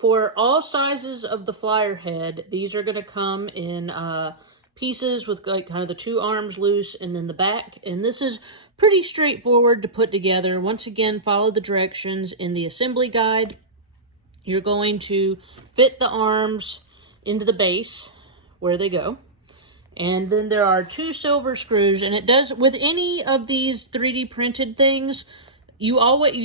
for all sizes of the flyer head, these are going to come in pieces with like kind of the two arms loose and then the back. And this is pretty straightforward to put together. Once again, follow the directions in the assembly guide. You're going to fit the arms into the base where they go. And then there are 2 silver screws, and it does, with any of these 3D printed things, you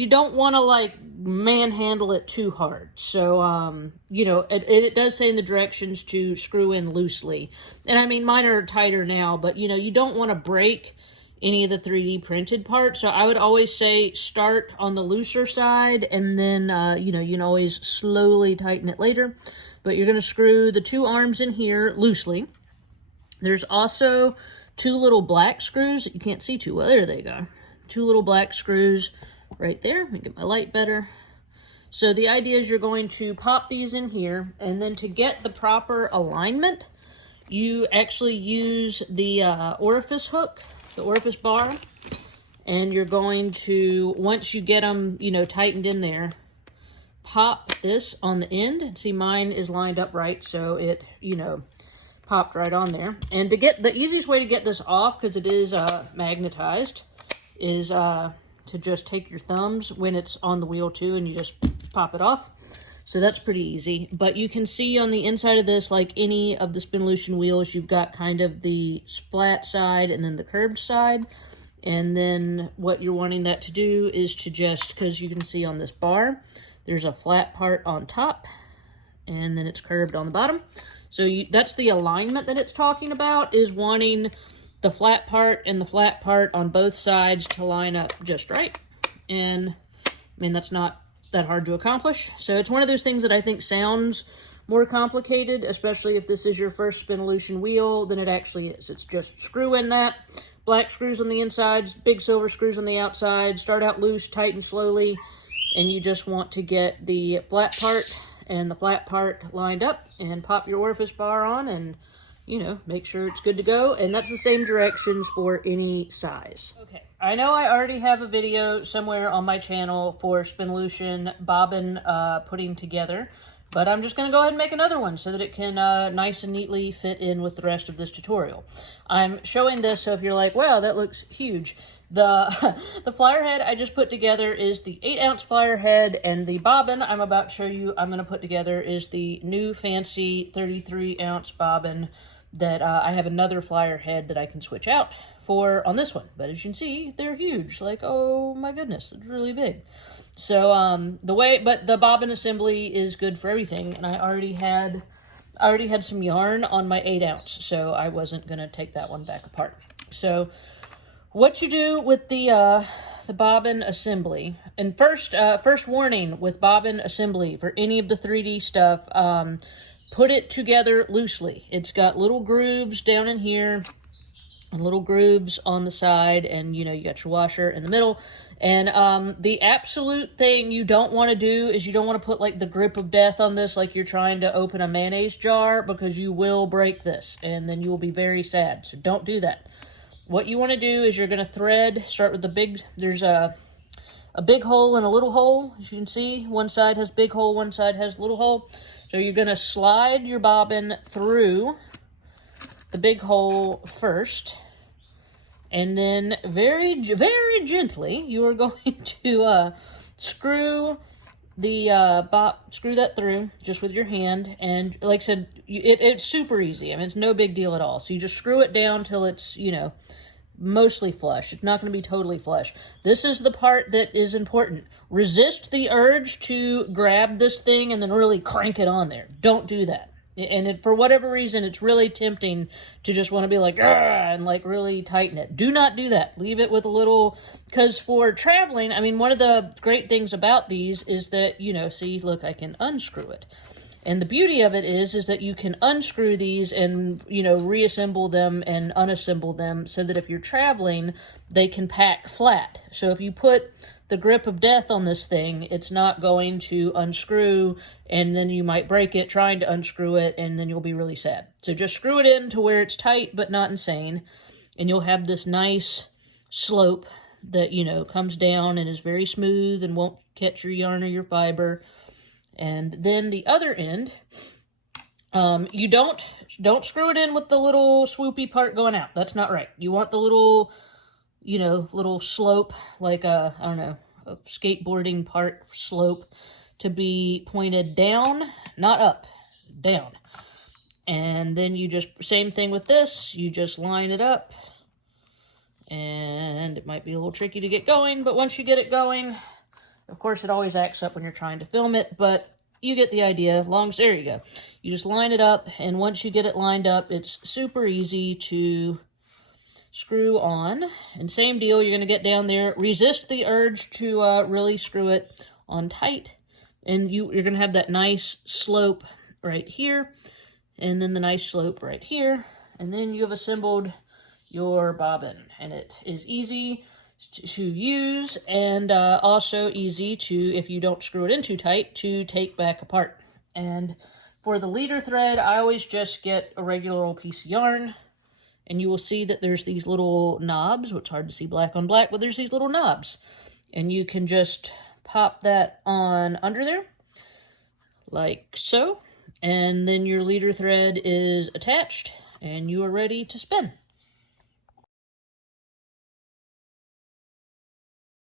don't want to like manhandle it too hard. So, you know, it does say in the directions to screw in loosely. And I mean, mine are tighter now, but you know, you don't want to break any of the 3D printed parts. So I would always say start on the looser side, and then, you know, you can always slowly tighten it later. But you're going to screw the 2 arms in here loosely. There's also 2 little black screws that you can't see too well. There they go. 2 little black screws right there. Let me get my light better. So the idea is you're going to pop these in here, and then to get the proper alignment, you actually use the orifice hook, the orifice bar, and you're going to, once you get them, you know, tightened in there, pop this on the end. See, mine is lined up right, so it, you know, popped right on there. And to get the easiest way to get this off, because it is magnetized, is to just take your thumbs when it's on the wheel too, and you just pop it off. So that's pretty easy. But you can see on the inside of this, like any of the SpinOlution wheels, you've got kind of the flat side and then the curved side. And then what you're wanting that to do is to just, because you can see on this bar, there's a flat part on top, and then it's curved on the bottom. So that's the alignment that it's talking about, is wanting the flat part and the flat part on both sides to line up just right. And I mean, that's not that hard to accomplish. So it's one of those things that I think sounds more complicated, especially if this is your first SpinOlution wheel, than it actually is. It's just screw in that, black screws on the insides, big silver screws on the outside, start out loose, tighten slowly, and you just want to get the flat part and the flat part lined up, and pop your orifice bar on, and you know, make sure it's good to go. And that's the same directions for any size. Okay, I know I already have a video somewhere on my channel for SpinOlution bobbin putting together, but I'm just going to go ahead and make another one so that it can nice and neatly fit in with the rest of this tutorial. I'm showing this, so if you're like, wow, that looks huge. The flyer head I just put together is the 8-ounce flyer head, and the bobbin I'm about to show you I'm going to put together is the new fancy 33-ounce bobbin that I have another flyer head that I can switch out for on this one. But as you can see, they're huge. Like, oh my goodness, it's really big. So but the bobbin assembly is good for everything, and I already had some yarn on my 8-ounce, so I wasn't going to take that one back apart. So what you do with the bobbin assembly, and first warning with bobbin assembly for any of the 3D stuff, put it together loosely. It's got little grooves down in here and little grooves on the side, and you know, you got your washer in the middle. And the absolute thing you don't want to do is you don't want to put like the grip of death on this like you're trying to open a mayonnaise jar, because you will break this and then you will be very sad. So don't do that. What you want to do is you're going to thread, start with the big, there's a big hole and a little hole. As you can see, one side has big hole, one side has little hole. So you're going to slide your bobbin through the big hole first, and then very gently you are going to screw that through just with your hand. And like I said, it's super easy. I mean, it's no big deal at all. So you just screw it down till it's, you know, mostly flush. It's not going to be totally flush. This is the part that is important. Resist the urge to grab this thing and then really crank it on there. Don't do that. And for whatever reason, it's really tempting to just want to be like, and like really tighten it. Do not do that. Leave it with a little, because for traveling, I mean, one of the great things about these is that, you know, see, look, I can unscrew it. And the beauty of it is that you can unscrew these and, you know, reassemble them and unassemble them so that if you're traveling, they can pack flat. So if you put the grip of death on this thing, it's not going to unscrew, and then you might break it trying to unscrew it, and then you'll be really sad. So just screw it in to where it's tight but not insane, and you'll have this nice slope that, you know, comes down and is very smooth and won't catch your yarn or your fiber. And then the other end, you don't screw it in with the little swoopy part going out. That's not right. You want the little, you know, little slope, like a, I don't know, a skateboarding park slope to be pointed down, not up, down. And then you just, same thing with this, you just line it up. And it might be a little tricky to get going, but once you get it going, of course it always acts up when you're trying to film it, but you get the idea. There you go. You just line it up, and once you get it lined up, it's super easy to screw on. And same deal, you're going to get down there. Resist the urge to really screw it on tight. And you're going to have that nice slope right here, and then the nice slope right here. And then you have assembled your bobbin. And it is easy to use, and also easy to, if you don't screw it in too tight, to take back apart. And for the leader thread, I always just get a regular old piece of yarn, and you will see that there's these little knobs. It's hard to see black on black, but there's these little knobs, and you can just pop that on under there like so, and then your leader thread is attached and you are ready to spin.